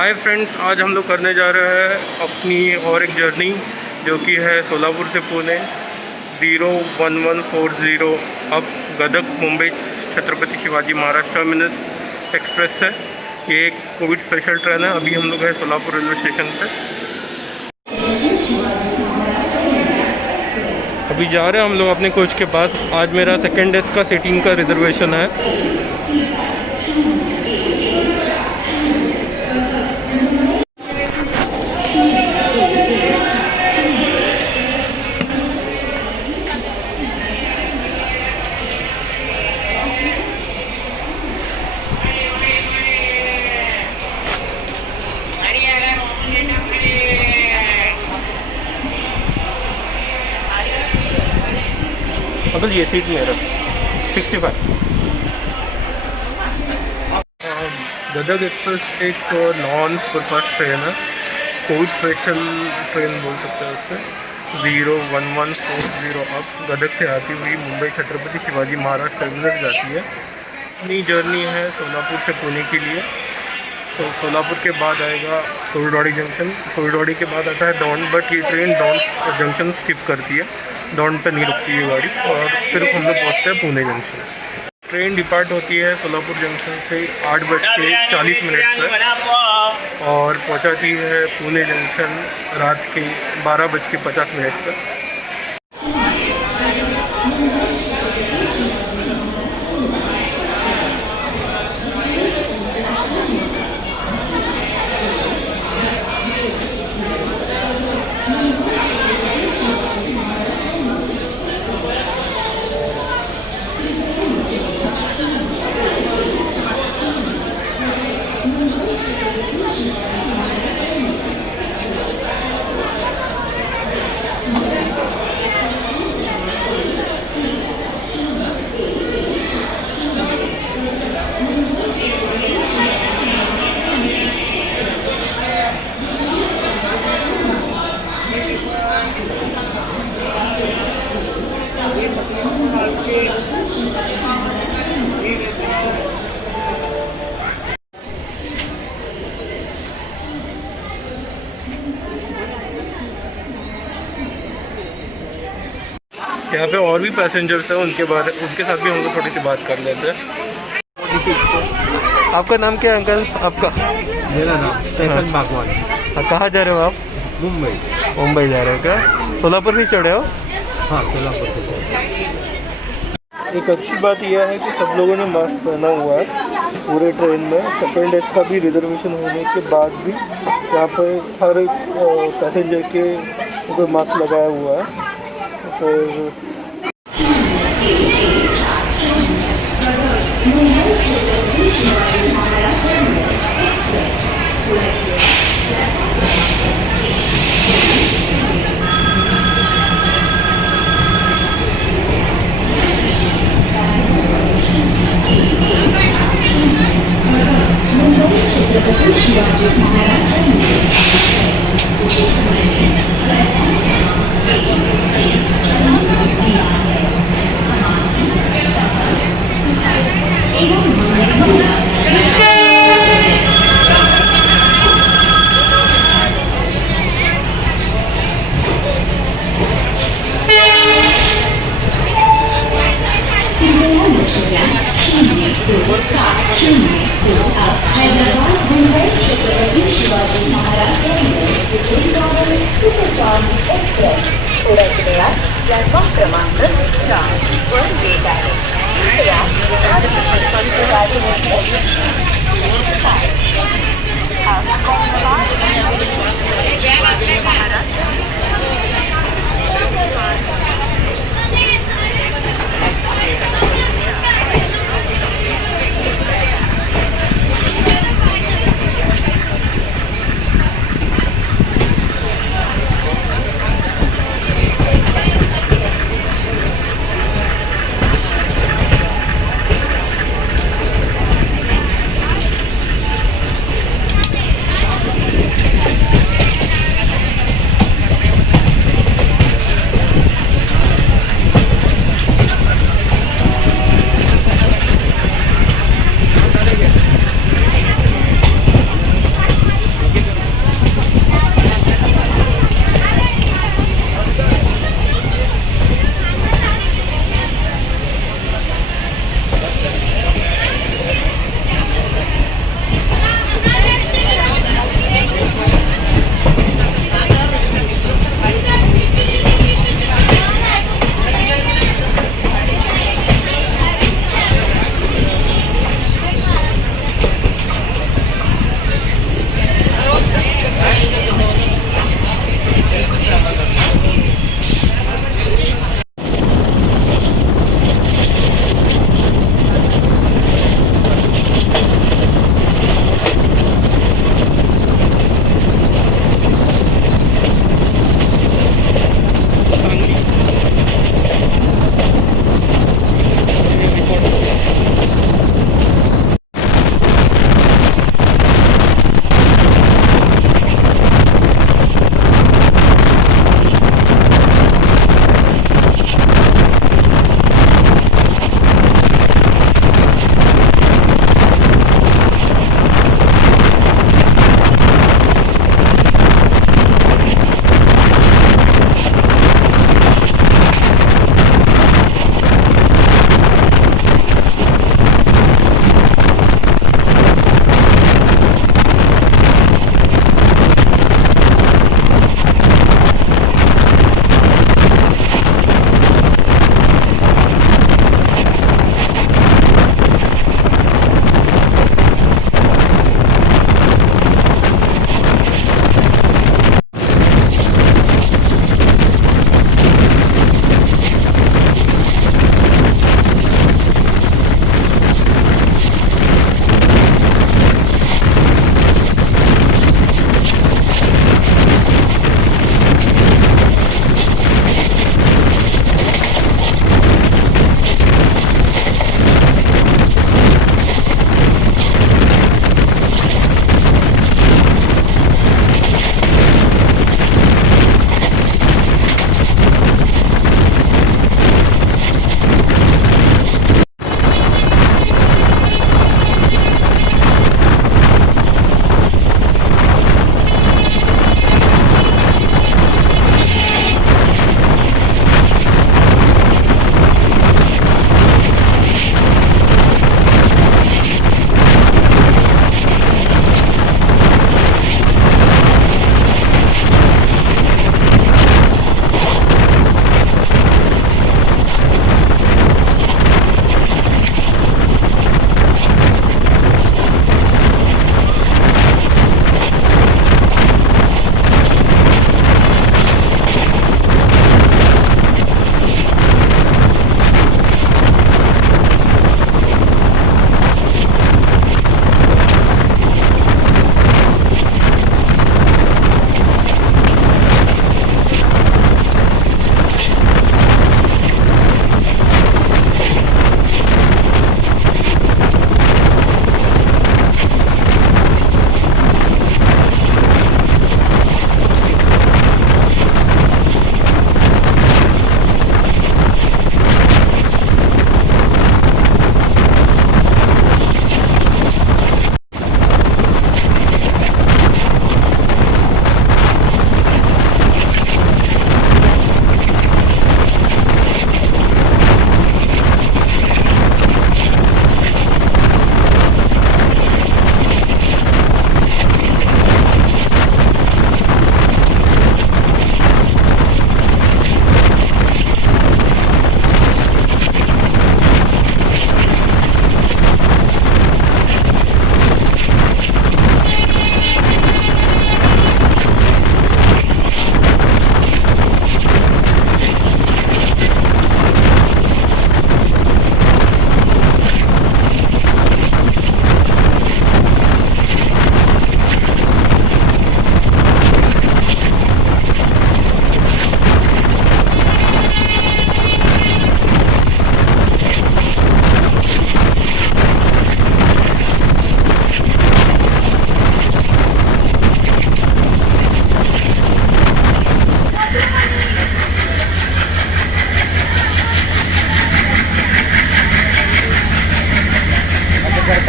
Hi friends, आज हम लोग करने जा रहे हैं अपनी और एक जर्नी जो कि है सोलापुर से पुणे 01140 अब गदग मुंबई छत्रपति शिवाजी महाराज टर्मिनस एक्सप्रेस है। ये एक कोविड स्पेशल ट्रेन है। अभी हम लोग हैं सोलापुर रेलवे स्टेशन पे। अभी जा रहे हैं हम लोग अपने कोच के पास। आज मेरा सेकेंड डेस्क का सीटिंग का रिजर्वेशन है। बस ये सीट मेरा 65। गदग एक्सप्रेस एक नॉन सुपरफास्ट ट्रेन है, कोविड स्पेशल ट्रेन बोल सकते हैं उससे। 01140 अब गदग से आती हुई मुंबई छत्रपति शिवाजी महाराज टर्मिनस जाती है। अपनी जर्नी है सोलापुर से पुणे के लिए। तो सोलापुर के बाद आएगा कोविडवाड़ी जंक्शन, कोविडवाड़ी के बाद आता है दौंड, बट ये ट्रेन दौंड जंक्शन स्किप करती है, दौंड पे नहीं रुकती है गाड़ी, और फिर हम लोग पहुँचते हैं पुणे जंक्शन। ट्रेन डिपार्ट होती है सोलापुर जंक्शन से 8:40 पर और पहुँचाती है पुणे जंक्शन रात के 12:50 पर। यहाँ पे और भी पैसेंजर्स हैं, उनके साथ भी हम लोग थोड़ी सी बात कर लेते हैं। आपका नाम क्या है अंकल? आपका? मेरा नाम चेतन भागवान। कहाँ जा रहे हो आप? मुंबई जा रहे हो क्या? सोलापुर भी चढ़े हो? हाँ, सोलापुर से चढ़े। एक अच्छी बात यह है कि सब लोगों ने मास्क पहना हुआ है पूरे ट्रेन में। सेकेंड एसी का भी रिजर्वेशन होने के बाद भी यहाँ पर हर पैसेंजर के ऊपर मास्क लगाया हुआ है। फिर प्लॅटफॉर्म क्रमांक 4 वर येत आहे।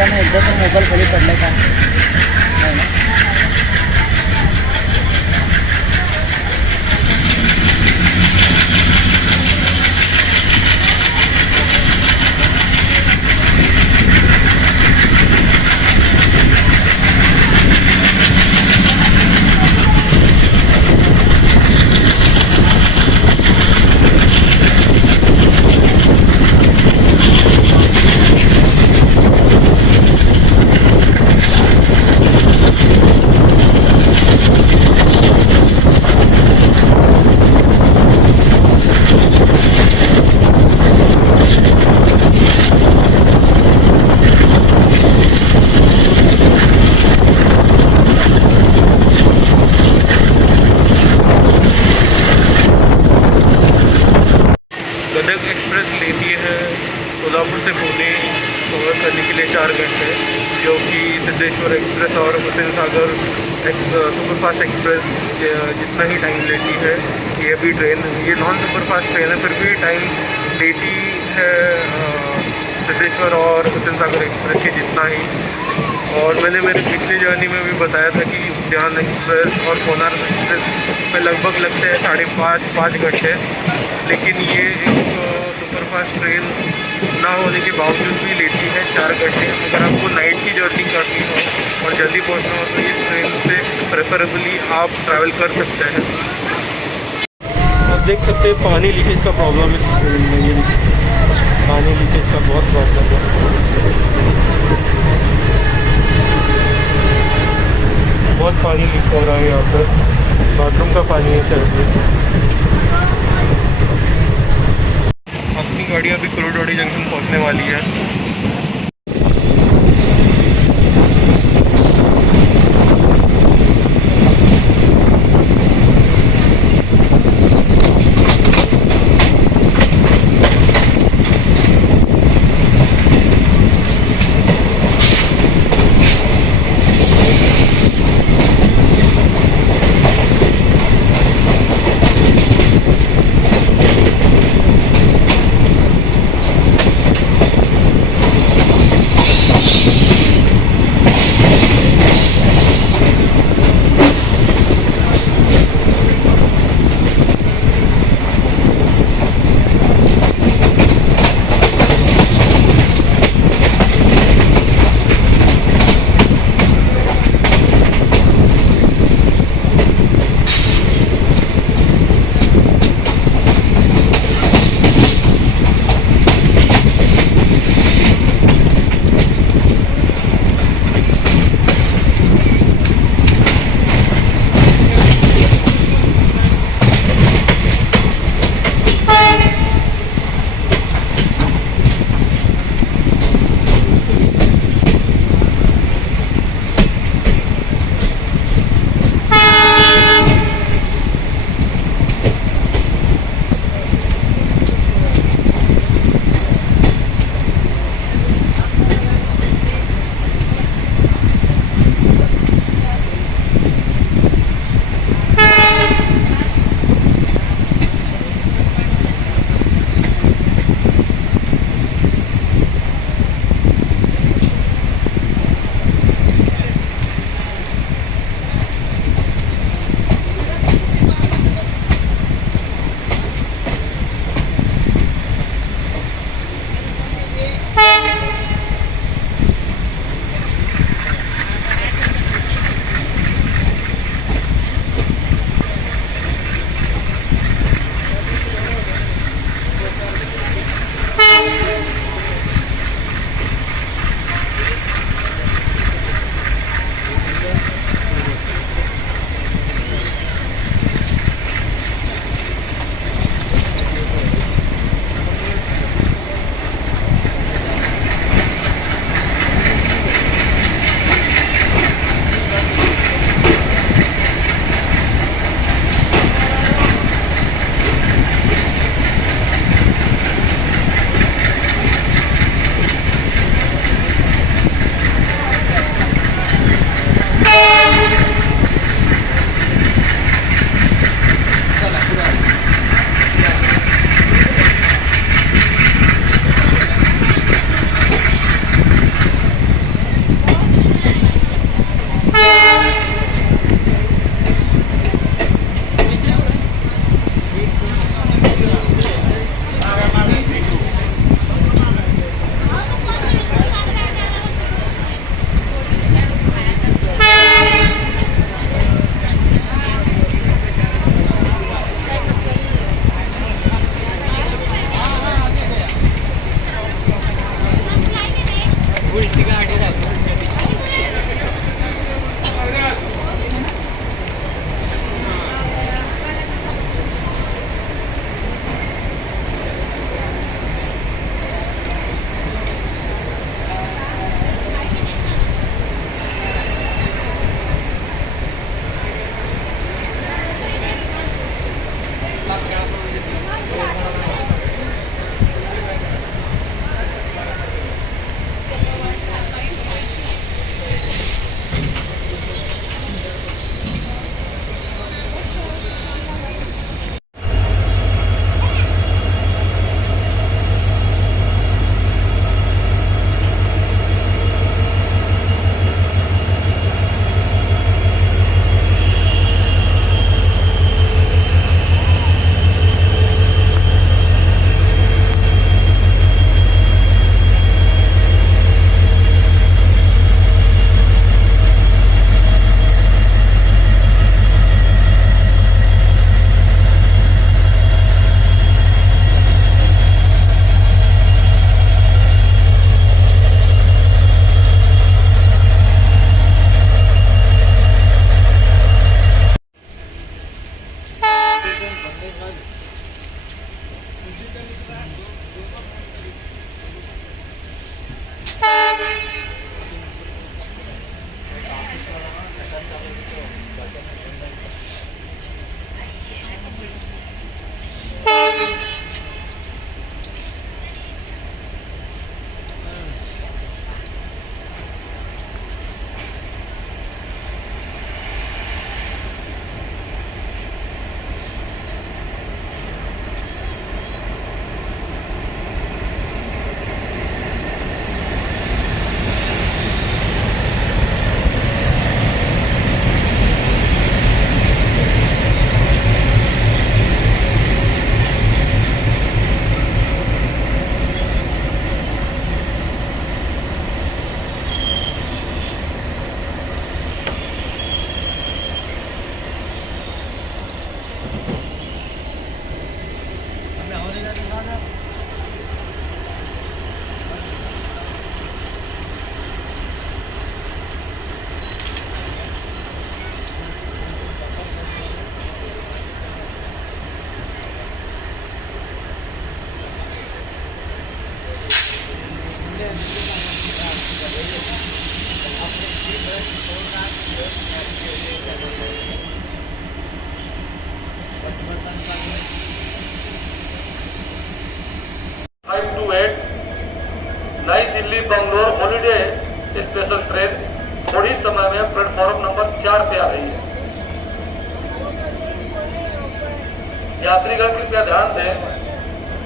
येताना एकदा तर मोबाईल खाली पडलाय का नाही ना. गदग एक्सप्रेस लेती है सोलापुर से पुणे कवर करने के लिए 4 घंटे, जो कि सिद्धेश्वर एक्सप्रेस और हुसैन सागर सुपरफास्ट एक्सप्रेस जितना ही टाइम लेती है। ये भी ट्रेन, ये नॉन सुपरफास्ट ट्रेन है, फिर भी टाइम लेती है सिद्धेश्वर और हुसैन सागर एक्सप्रेस के जितना ही। और मैंने मेरे पिछली जर्नी में भी बताया था कि उद्यान एक्सप्रेस और कोणार्क एक्सप्रेस में लगभग लगते हैं 5.5 घंटे, लेकिन ये एक सुपरफास्ट ट्रेन ना होने के बावजूद भी लेती है 4 घंटे। अगर आपको नाइट की जर्नी करनी हो और जल्दी पहुंचना हो तो इस ट्रेन से प्रेफरेबली आप ट्रैवल कर सकते हैं। आप देख सकते हैं पानी लीकेज का प्रॉब्लम है इस ट्रेन में, ये पानी लीकेज का बहुत प्रॉब्लम है, बहुत पानी लीक हो रहा है यहाँ पर, बाथरूम का पानी है शायद। अपनी गाड़ी अभी कुरुडोडी जंक्शन पहुँचने वाली है। उलटी गाडी दाखव. नई दिल्ली बंगलोर हॉलीडे स्पेशल ट्रेन थोड़ी समय में प्लेटफॉर्म नंबर 4 पे आ रही है। यात्रीगण कृपया ध्यान दें,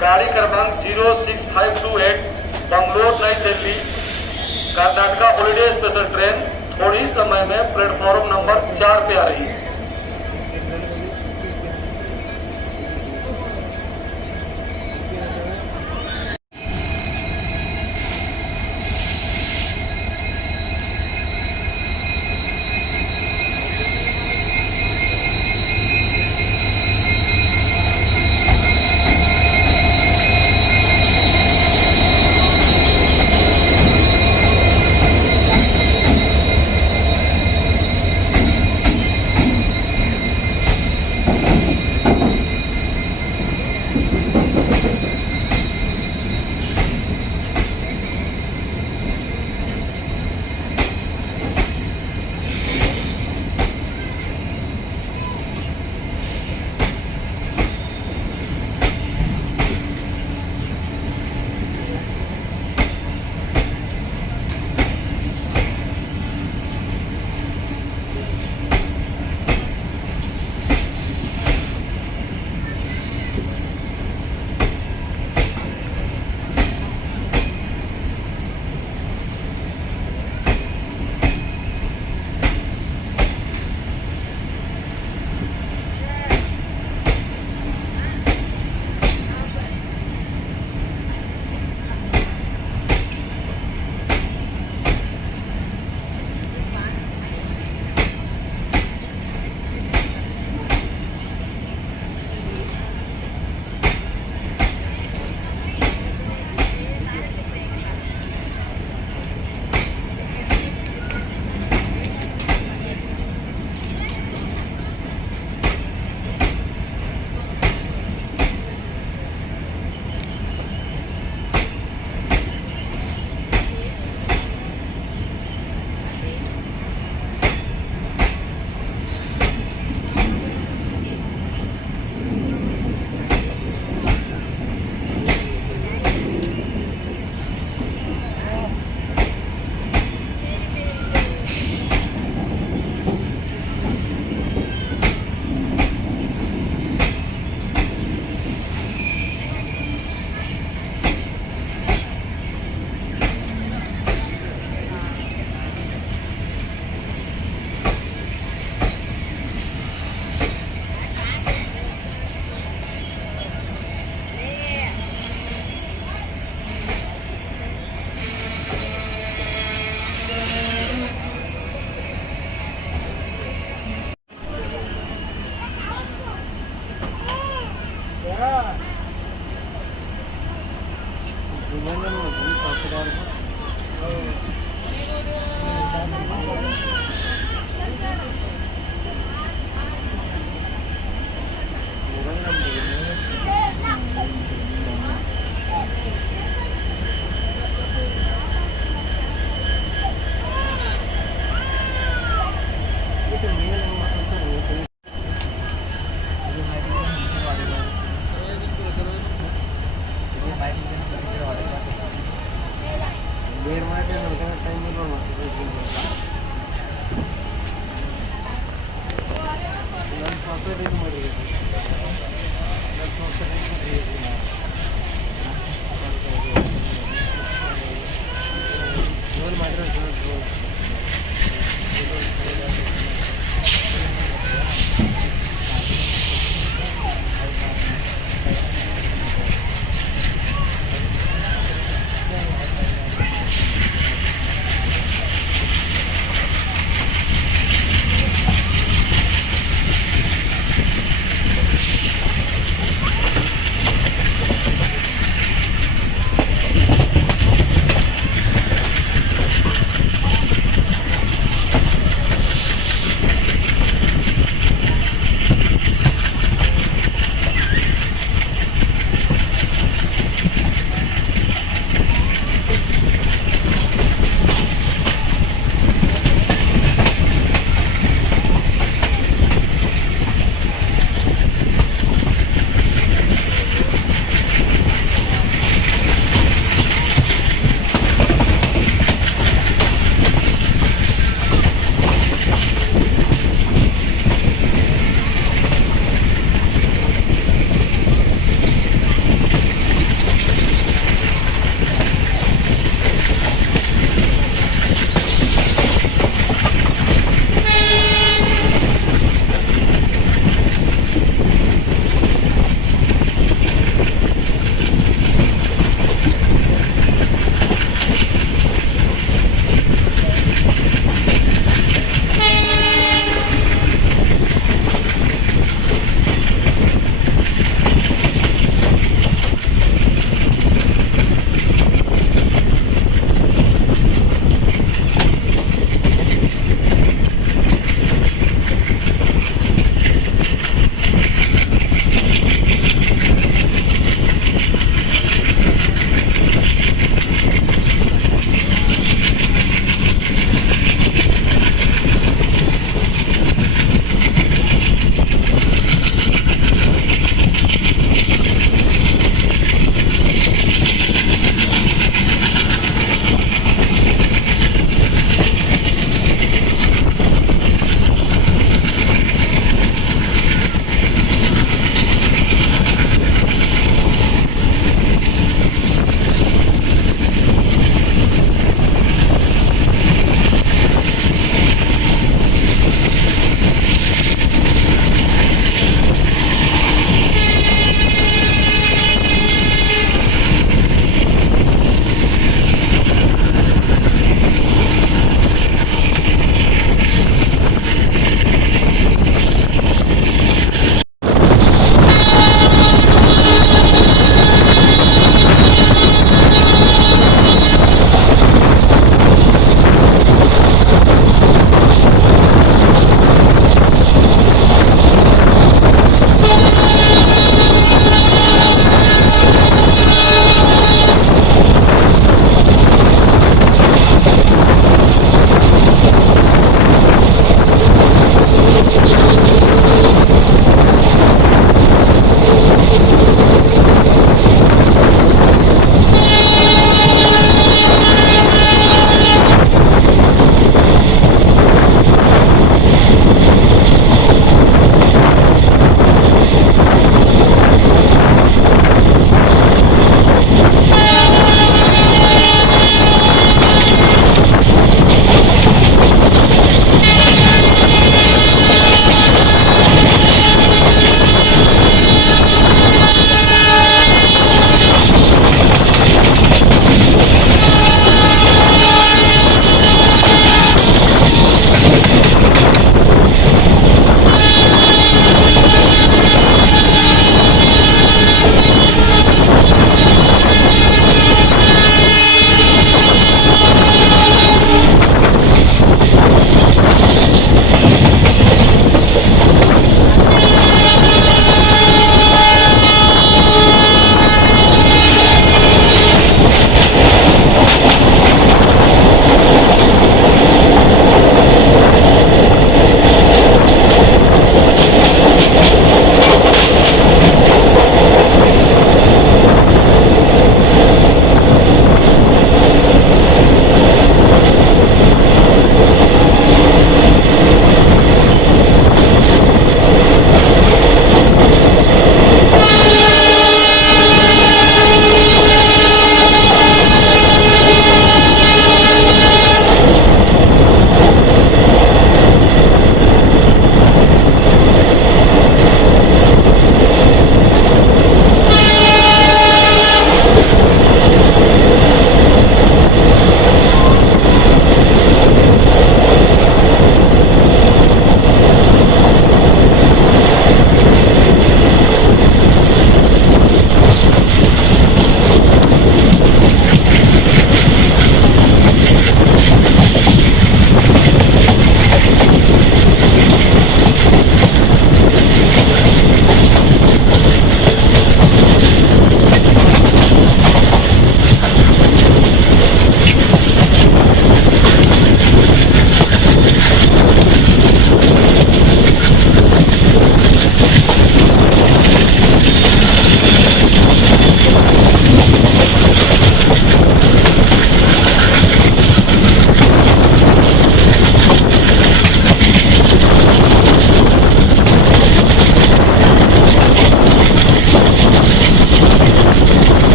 गाड़ी क्रमांक 06528 बंगलोर नई दिल्ली कर्नाटका हॉलीडे स्पेशल ट्रेन थोड़ी समय में प्लेटफॉर्म नंबर 4 पे आ रही है। ಬೇರೆ ಮಾಡಿ ಟೈಮ್ ಇದು ಮಾಡಿದ್ದೀವಿ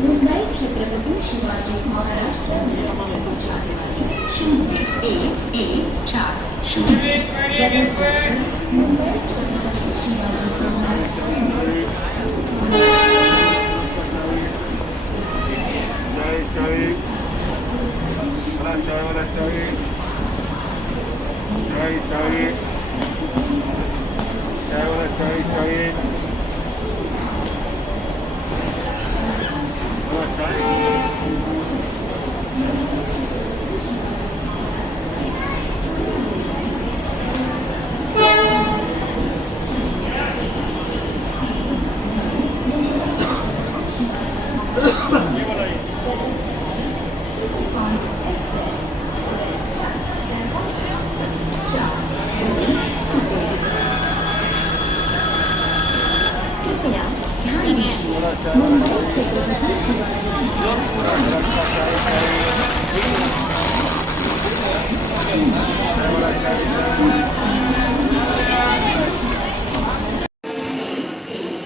मुंबई छत्रपती शिवाजी महाराज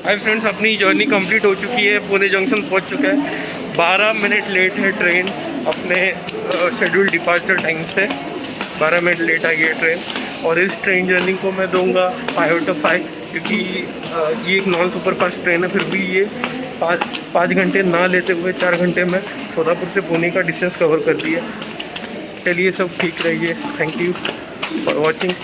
हाय फ्रेंड्स, अपनी जर्नी कंप्लीट हो चुकी है। पुणे जंक्शन पहुंच चुका है। 12 मिनट लेट है ट्रेन अपने शेड्यूल डिपार्चर टाइम से। 12 मिनट लेट आ गई है ट्रेन, और इस ट्रेन जर्नी को मैं दूंगा 5/5, क्योंकि ये एक नॉन सुपर फास्ट ट्रेन है। फिर भी ये 5 घंटे ना लेते हुए 4 घंटे में सोलापुर से पुणे का डिस्टेंस कवर कर दिया। चलिए, सब ठीक रहिए। Thank you for watching.